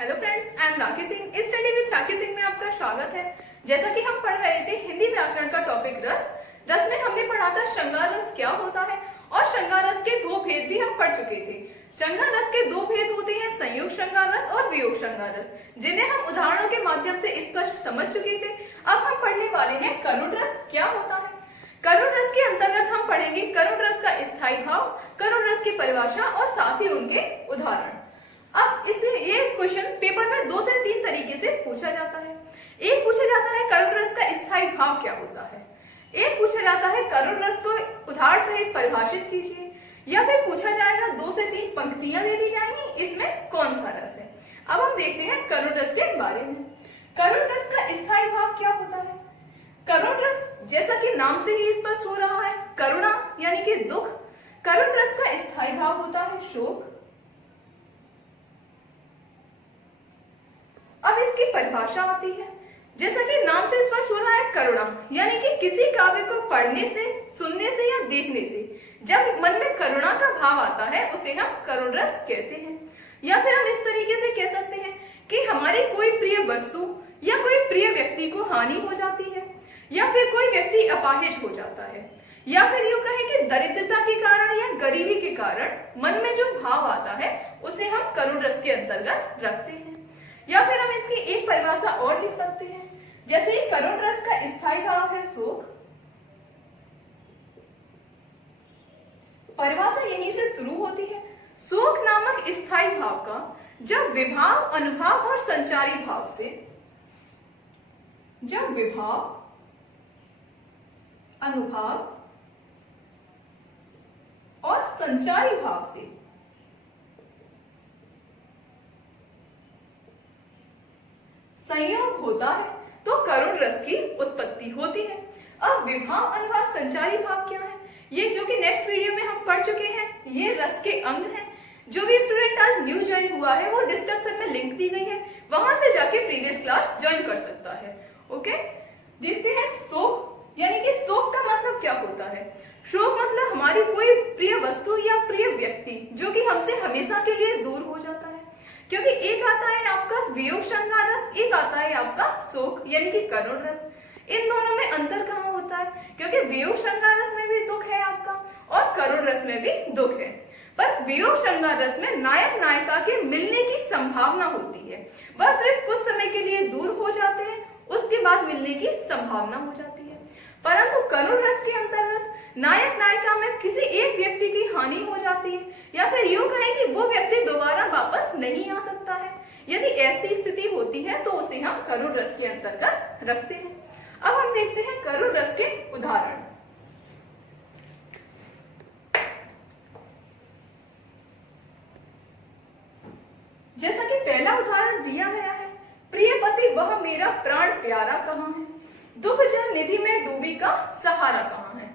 Hello friends, I am Rakhi Singh. Study with Rakhi Singh में आपका स्वागत है। जैसा कि हम पढ़ रहे थे हिंदी व्याकरण का टॉपिक रस में हमने पढ़ा था श्रृंगार रस क्या होता है और श्रृंगार रस के दो भेद भी हम पढ़ चुके थे। श्रृंगार रस के दो भेद होते हैं, संयोग श्रृंगार रस और वियोग श्रृंगार रस, जिन्हें हम उदाहरणों के माध्यम से स्पष्ट समझ चुके थे। अब हम पढ़ने वाले हैं करुण रस क्या होता है। करुण रस के अंतर्गत हम पढ़ेंगे करुण रस का स्थायी भाव, करुण रस की परिभाषा और साथ ही उनके उदाहरण। अब इसे ये क्वेश्चन पेपर में 2 से 3 तरीके से पूछा जाता है। एक पूछा जाता है करुण रस का स्थायी भाव क्या होता है, एक पूछा जाता है करुण रस को उदाहरण सहित परिभाषित कीजिए, या फिर पूछा जाएगा 2 से 3 पंक्तियां दे दी जाएंगी, इसमें कौन सा रस है। अब हम देखते हैं करुण रस के बारे में। करुण रस का स्थायी भाव क्या होता है। करुण रस जैसा कि नाम से ही स्पष्ट हो रहा है, करुणा यानी कि दुख। करुण रस का स्थायी भाव होता है शोक। अब इसकी परिभाषा आती है, जैसा कि नाम से स्पष्ट हो रहा है, करुणा यानी कि किसी काव्य को पढ़ने से, सुनने से या देखने से जब मन में करुणा का भाव आता है उसे हम करुण रस कहते हैं। या फिर हम इस तरीके से कह सकते हैं कि हमारी कोई प्रिय वस्तु या कोई प्रिय व्यक्ति को हानि हो जाती है, या फिर कोई व्यक्ति अपाहिज हो जाता है, या फिर यूं कहें कि दरिद्रता के कारण या गरीबी के कारण मन में जो भाव आता है उसे हम करुण रस के अंतर्गत रखते हैं। या फिर हम इसकी एक परिभाषा और लिख सकते हैं, जैसे करुण रस का स्थायी भाव है शोक। परिभाषा यहीं से शुरू होती है। शोक नामक स्थायी भाव का जब विभाव, अनुभाव और संचारी भाव से, जब विभाव, अनुभाव और संचारी भाव से संयोग होता है तो करुण रस की उत्पत्ति होती है। अब विभाव, अनुभाव, संचारी भाव क्या है, ये जो कि नेक्स्ट वीडियो में हम पढ़ चुके हैं, ये रस के अंग हैं। जो भी स्टूडेंट आज न्यू ज्वाइन हुआ है वो डिस्क्रिप्शन में लिंक दी गई है, वहां से जाके प्रीवियस क्लास ज्वाइन कर सकता है। ओके, देखते हैं शोक यानी कि शोक का मतलब क्या होता है। शोक मतलब हमारी कोई प्रिय वस्तु या प्रिय व्यक्ति जो कि हमसे हमेशा के लिए दूर हो जाता है। क्योंकि एक आता है आपका वियोग श्रृंगार रस, एक आता है आपका शोक यानी कि करुण रस। इन दोनों में अंतर कहाँ होता है, क्योंकि वियोग श्रृंगार रस में भी दुख है आपका और करुण रस में भी दुख है, पर वियोग श्रृंगार रस में नायक नायिका के मिलने की संभावना होती है। वह सिर्फ कुछ समय के लिए दूर हो जाते हैं, उसके बाद मिलने की संभावना हो जाती है। परंतु करुण रस के अंतर्गत नायक नायिका में किसी एक व्यक्ति की हानि हो जाती है, या फिर यूं कहें कि वो व्यक्ति दोबारा वापस नहीं आ सकता है। यदि ऐसी स्थिति होती है तो उसे हम करुण रस के अंतर्गत रखते हैं। अब हम देखते हैं करुण रस के उदाहरण। जैसा कि पहला उदाहरण दिया गया है, प्रिय पति वह मेरा प्राण प्यारा कहाँ है, दुख जल निधि में डूबी का सहारा कहाँ है।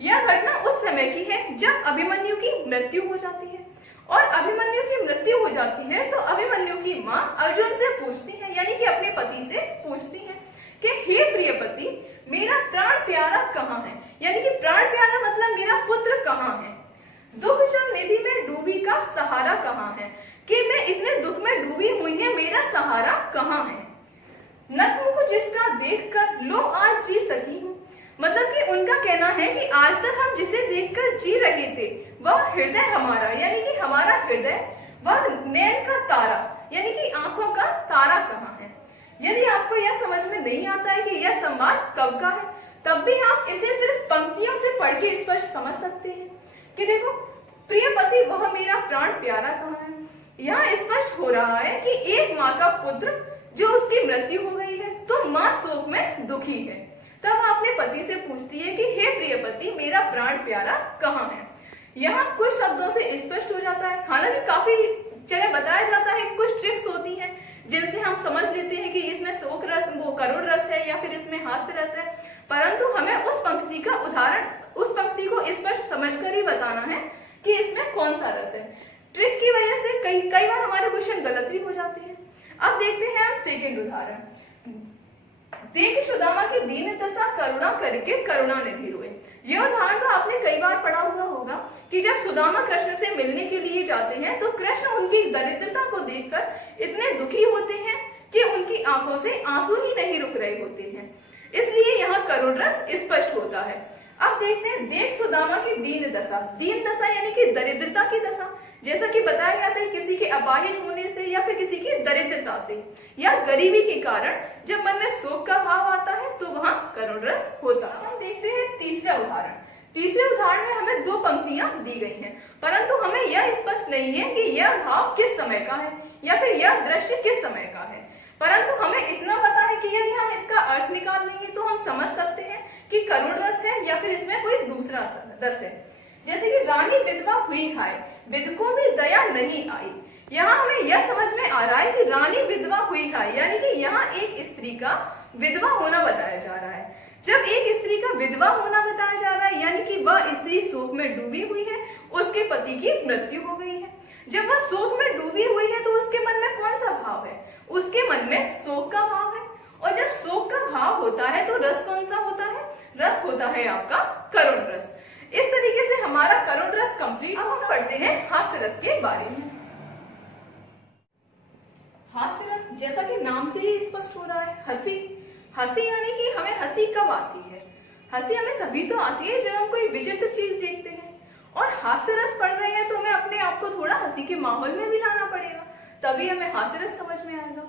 यह घटना उस समय की है जब अभिमन्यु की मृत्यु हो जाती है, और अभिमन्यु की मृत्यु हो जाती है तो अभिमन्यु की मां अर्जुन से पूछती है, यानी कि अपने पति से पूछती है कि हे प्रिय पति मेरा प्राण प्यारा कहाँ है, यानी कि प्राण प्यारा मतलब मेरा पुत्र कहाँ है। दुख जल निधि में डूबी का सहारा कहाँ है, कि मैं इतने दुख में डूबी हुई है, मेरा सहारा कहाँ है। नखमुख जिसका देखकर लो आज जी सकी हूँ, मतलब कि उनका कहना है कि आज तक हम जिसे देखकर जी रहे थे वह हृदय हमारा, यानी कि हमारा हृदय, वह नैन का तारा यानी कि आंखों का तारा कहाँ है। यदि आपको यह समझ में नहीं आता है कि यह संवाद कब का है, तब भी आप इसे सिर्फ पंक्तियों से पढ़ के स्पष्ट समझ सकते हैं कि देखो, प्रिय पति वह मेरा प्राण प्यारा कहाँ है। यहाँ स्पष्ट हो रहा है कि एक माँ का पुत्र जो उसकी मृत्यु हो गई है तो माँ शोक में दुखी है। तब अपने पति से पूछती है कि हे प्रिय पति मेरा प्राण प्यारा कहाँ है। यहाँ कुछ शब्दों से स्पष्ट हो जाता है, हालांकि काफी जगह बताया जाता है, कुछ ट्रिक्स होती हैं जिनसे हम समझ लेते हैं कि इसमें शोक रस, वो करुण रस है, या फिर इसमें हास्य रस है। परंतु हमें उस पंक्ति का उदाहरण, उस पंक्ति को स्पष्ट समझकर ही बताना है कि इसमें कौन सा रस है। ट्रिक की वजह से कई बार हमारे क्वेश्चन गलत भी हो जाते हैं। अब देखते हैं हम सेकेंड उदाहरण। देख सुदामा की दीन दशा करुणा करके करुणा निधि रोए। यह उदाहरण तो आपने कई बार पढ़ा हुआ होगा कि जब सुदामा कृष्ण से मिलने के लिए जाते हैं तो कृष्ण उनकी दरिद्रता को देखकर इतने दुखी होते हैं कि उनकी आंखों से आंसू ही नहीं रुक रहे होते हैं। इसलिए यहाँ करुण रस स्पष्ट होता है। अब देखते हैं, देख सुदामा की दीन दशा यानी कि दरिद्रता की दशा। जैसा कि बताया गया था, किसी के अपाहिज होने से या फिर किसी की दरिद्रता से या गरीबी के कारण जब मन में शोक का भाव आता है तो वहां करुण रस होता है। हम देखते हैं तीसरे उदाहरण में हमें 2 पंक्तियां दी गई हैं, परंतु हमें यह स्पष्ट नहीं है कि यह भाव किस समय का है या फिर यह दृश्य किस समय का है। परंतु हमें इतना पता है कि यदि हम इसका अर्थ निकाल लेंगे तो हम समझ सकते हैं कि करुण रस है या फिर इसमें कोई दूसरा रस है। जैसे कि रानी विधवा हुई हाय, विधकों में दया नहीं आई। यहाँ हमें यह समझ में आ रहा है कि रानी विधवा हुई हाय यानी कि यहाँ एक स्त्री का विधवा होना बताया जा रहा है। जब एक स्त्री का विधवा होना बताया जा रहा है यानी कि वह स्त्री शोक में डूबी हुई है, उसके पति की मृत्यु हो गई है। जब वह शोक में डूबी हुई है तो उसके मन में कौन सा भाव है? उसके मन में शोक का भाव है। और जब शोक का भाव होता है तो रस कौन सा होता है? रस होता है आपका करुण रस। इस तरीके से हमारा करुण रस कंप्लीट। अब हम पढ़ते हैं हास्य रस के बारे में। हास्य रस जैसा कि नाम से ही स्पष्ट हो रहा है, हंसी यानी कि हमें हंसी कब आती है? हंसी हमें तभी तो आती है जब हम कोई विचित्र चीज देखते हैं। और हास्य रस पढ़ रहे हैं तो हमें अपने आप को थोड़ा हंसी के माहौल में भी लाना पड़ेगा, तभी हमें हास्य रस समझ में आएगा।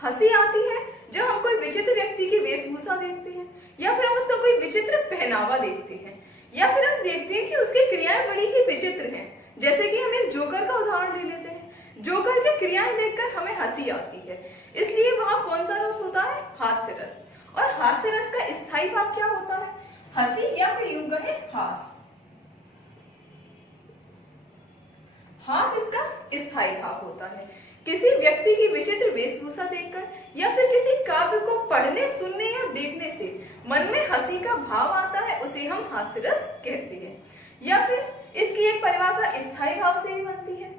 हंसी आती है जब हम कोई विचित्र व्यक्ति की वेशभूषा देखते हैं या फिर हम उसका कोई विचित्र पहनावा देखते हैं या फिर हम देखते हैं कि उसकी क्रियाएं बड़ी ही विचित्र हैं। जैसे कि हम एक जोकर का उदाहरण ले लेते हैं। जोकर की क्रियाएं देखकर हमें हंसी आती है, इसलिए वहां कौन सा रस होता है? हास्य रस। और हास्य रस का स्थायी भाव क्या होता है? हंसी या फिर यूं कहें हास। हास इसका स्थायी भाव होता है। किसी व्यक्ति की विचित्र वेशभूषा देखकर या फिर किसी काव्य को पढ़ने, सुनने या देखने से मन में हंसी का भाव आता है, उसे हम हास्य रस कहते हैं। या फिर इसकी एक परिभाषा स्थायी भाव से भी बनती है।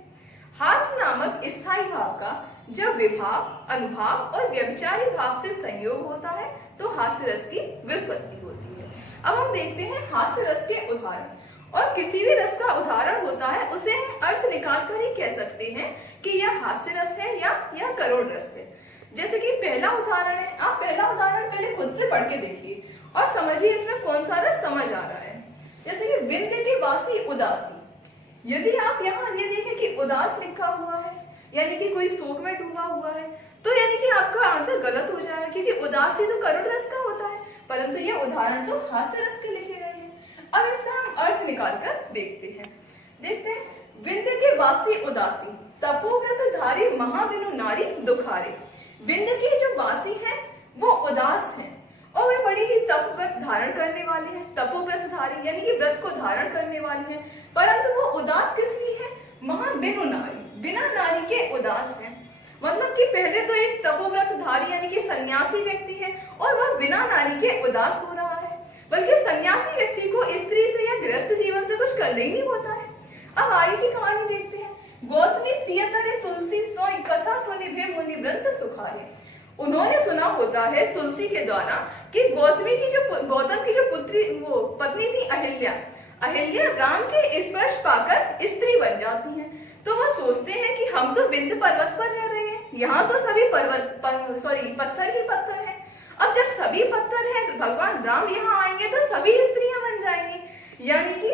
हास्य नामक स्थायी भाव का जब विभाव, अनुभाव और व्यभिचारी भाव से संयोग होता है तो हास्य रस की व्युत्पत्ति होती है। अब हम देखते हैं हास्य रस के उदाहरण। और किसी भी रस का उदाहरण होता है उसे हम अर्थ निकाल कर ही कह सकते हैं कि यह हास्य रस है या यह करुण रस है। जैसे कि पहला उदाहरण है, आप पहला उदाहरण पहले खुद से पढ़ के देखिए और समझिए इसमें कौन सा रस समझ आ रहा है। जैसे कि विंध्यति वासी उदासी। यदि आप यहाँ ये देखें कि उदास लिखा हुआ है यानी कि कोई शोक में डूबा हुआ है, तो यानी कि आपका आंसर गलत हो जाएगा, क्योंकि उदासी तो करुण रस का होता है, परंतु ये उदाहरण तो हास्य रस के लिखे गए हैं। अब इसका हम अर्थ निकाल कर देखते हैं। विंध्य के वासी उदासी, तपोव्रत धारी महाविनु नारी दुखारे। विंध्य के जो वासी हैं वो उदास हैं और वे बड़ी ही तपव्रत धारण करने वाले हैं। तपोव्रत धारी यानी कि व्रत को धारण करने वाले हैं, परंतु वो उदास किस लिए है? महाविनु नारी, बिना नारी के उदास हैं। मतलब कि पहले तो एक तपोव्रत धारी यानी कि सन्यासी व्यक्ति है और वह बिना नारी के उदास हो रहा है, बल्कि सन्यासी व्यक्ति को स्त्री से या गृहस्थ जीवन से कुछ करना ही नहीं होता है। अब आगे की कहानी देखते हैं। गौतमी तियतरे तुलसी सोई कथा सुनि भे मुनि व्रत सुखारे। उन्होंने सुना होता है तुलसी के द्वारा कि गौतम की जो पत्नी थी अहिल्या राम के स्पर्श पाकर स्त्री बन जाती हैं। तो वो सोचते हैं कि हम तो विंध्य पर्वत पर रह रहे हैं, यहाँ तो सभी पत्थर ही पत्थर है। अब जब सभी पत्थर हैं तो भगवान राम यहाँ आएंगे तो सभी स्त्रियां बन जाएंगी। यानी कि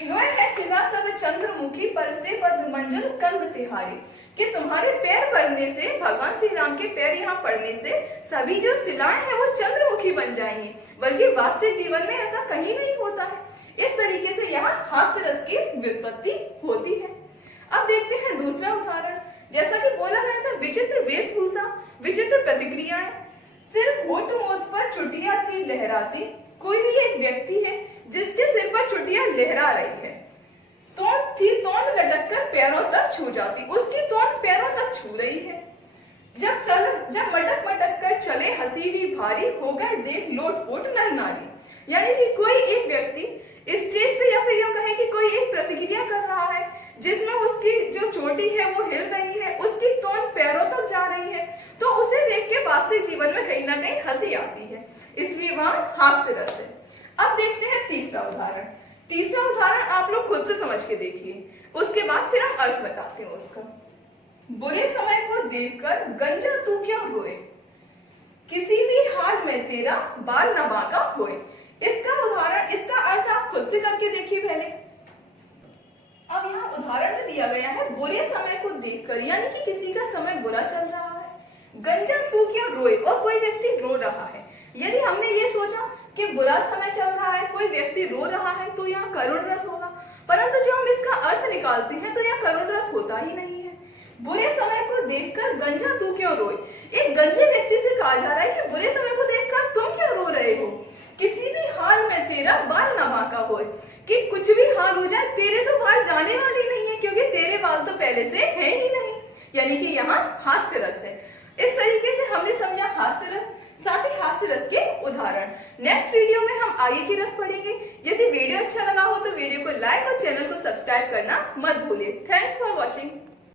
है शिला सब चंद्रमुखी पर से पद्मंजन कंद तिहारी, कि तुम्हारे पैर पड़ने से, भगवान श्री राम के पैर यहाँ पड़ने से सभी जो शिलाएं हैं वो चंद्रमुखी बन जाएंगी, बल्कि वास्तविक जीवन में ऐसा कहीं नहीं होता है। इस तरीके से यहाँ हास्य रस की व्युत्पत्ति होती है। अब देखते हैं दूसरा उदाहरण। जैसा कि बोला गया था, विचित्र वेशभूषा, विचित्र प्रतिक्रियाएं। सिर होठ मोठ पर चुटिया थी लहराती। कोई भी एक व्यक्ति है जिसके सिर पर चुटिया लहरा रही है। तोंद थी, तोंद लटक कर पैरों तक छू जाती, उसकी तोंद पैरों तक छू रही है। जब मटक मटक कर चले हंसी भी भारी, हो गए देख लोटपोट नर नारी। यानी कि कोई एक व्यक्ति स्टेज पे या फिर यूं कहें कि कोई एक प्रतिक्रिया कर रहा है जिसमें उसकी जो चोटी है वो हिल रही है, उसकी तोंद पैरों तक जा रही है, तो उसे देख के वास्तविक जीवन में कहीं ना कहीं हंसी आती है, इसलिए वहां हास्य रस है। अब देखते हैं तीसरा उदाहरण। तीसरा उदाहरण आप लोग खुद से समझ के देखिए, उसके बाद फिर हम अर्थ बताते हैं उसका। बुरे समय को देखकर गंजा तू क्यों रोए, किसी भी हाल में तेरा बाल न बांका होए। इसका उदाहरण, इसका अर्थ आप खुद से करके देखिए पहले। अब यहाँ उदाहरण में दिया गया है बुरे समय को देखकर, यानी कि किसी का समय बुरा चल रहा है, गंजा तू क्यों रोए, और कोई व्यक्ति रो रहा है। यदि हमने ये सोचा कि बुरा समय चल रहा है, कोई व्यक्ति रो रहा है, तो यहाँ करुण रस होगा, परंतु जब हम इसका अर्थ निकालते हैं तो यहाँ करुण रस होता ही नहीं है। बुरे समय को देखकर गंजा तू क्यों रोए, एक गंजे व्यक्ति से कहा जा रहा है कि बुरे समय को देखकर तुम क्यों रो रहे हो, किसी भी हाल में तेरा बाल न बांका होए, कि कुछ भी हाल हो जाए तेरे तो बाल जाने वाले नहीं है, क्योंकि तेरे बाल तो पहले से है ही नहीं। यानी कि यहाँ हास्य रस है। इस तरीके से हमने समझा हास्य रस, साथ ही हास्य रस के उदाहरण। नेक्स्ट वीडियो में हम आगे की रस पढ़ेंगे। यदि वीडियो अच्छा लगा हो तो वीडियो को लाइक और चैनल को सब्सक्राइब करना मत भूलिए। Thanks for watching.